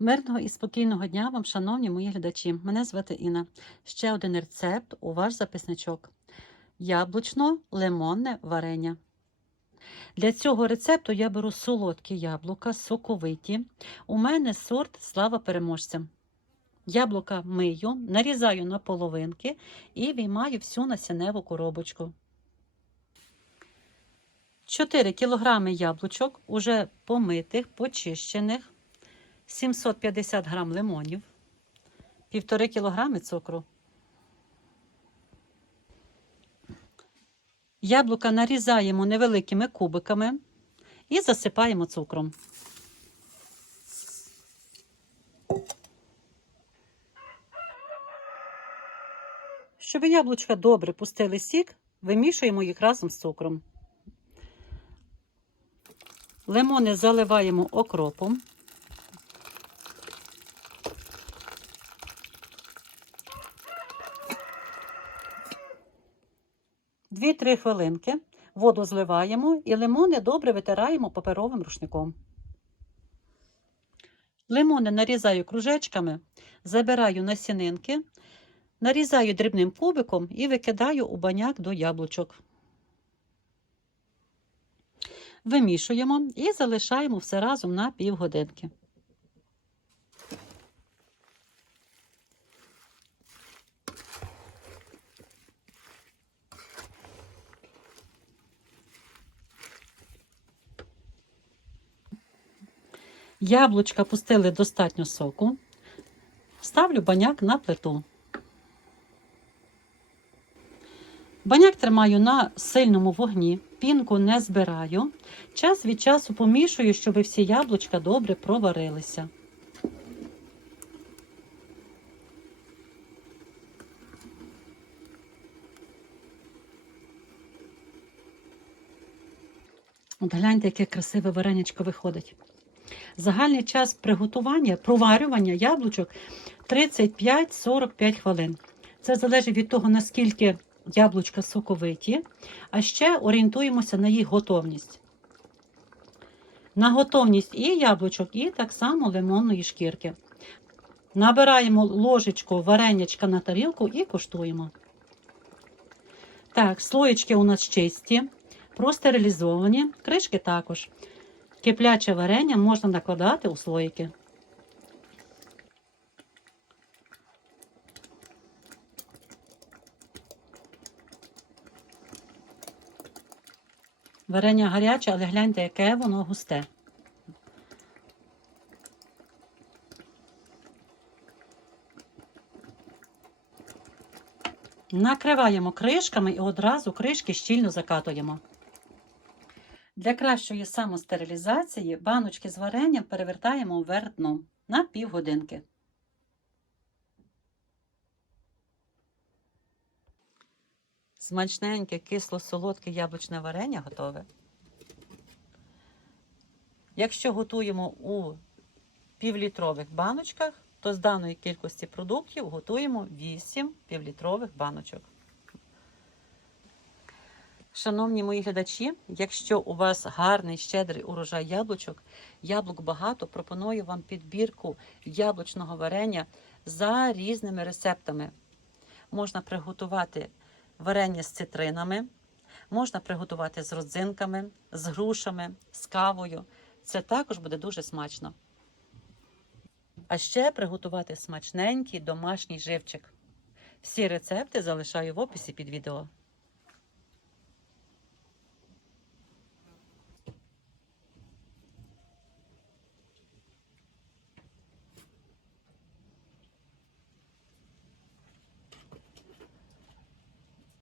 Мирного і спокійного дня вам, шановні мої глядачі. Мене звати Інна. Ще один рецепт у ваш записничок: яблучно-лимонне варення. Для цього рецепту я беру солодкі яблука, соковиті. У мене сорт слава переможцям. Яблука мию, нарізаю на половинки і виймаю всю насінневу коробочку. 4 кг яблучок, уже помитих, почищених, 750 г лимонів, 1,5 кг цукру. Яблука нарізаємо невеликими кубиками і засипаємо цукром. Щоб яблучка добре пустили сік, вимішуємо їх разом з цукром. Лимони заливаємо окропом. Дві-три хвилинки воду зливаємо і лимони добре витираємо паперовим рушником. Лимони нарізаю кружечками, забираю насінинки, нарізаю дрібним кубиком і викидаю у баняк до яблучок. Вимішуємо і залишаємо все разом на півгодинки. Яблучка пустили достатньо соку. Ставлю баняк на плиту. Баняк тримаю на сильному вогні, пінку не збираю. Час від часу помішую, щоб всі яблучка добре проварилися. От гляньте, яке красиве вареничко виходить. Загальний час приготування, проварювання яблучок 35-45 хвилин. Це залежить від того, наскільки яблучка соковиті, а ще орієнтуємося на їх готовність. На готовність і яблучок, і так само лимонної шкірки. Набираємо ложечку варенячка на тарілку і коштуємо. Так, слоєчки у нас чисті, простерилізовані, кришки також. Кипляче варення можна накладати у слоїки. Варення гаряче, але гляньте, яке воно густе. Накриваємо кришками і одразу кришки щільно закатуємо. Для кращої самостерилізації баночки з варенням перевертаємо вверх дном на півгодинки. Смачненьке кисло-солодке яблучне варення готове. Якщо готуємо у півлітрових баночках, то з даної кількості продуктів готуємо 8 півлітрових баночок. Шановні мої глядачі, якщо у вас гарний щедрий урожай яблучок, яблук багато, пропоную вам підбірку яблучного варення за різними рецептами. Можна приготувати варення з цитринами, можна приготувати з родзинками, з грушами, з кавою. Це також буде дуже смачно. А ще приготувати смачненький домашній живчик. Всі рецепти залишаю в описі під відео.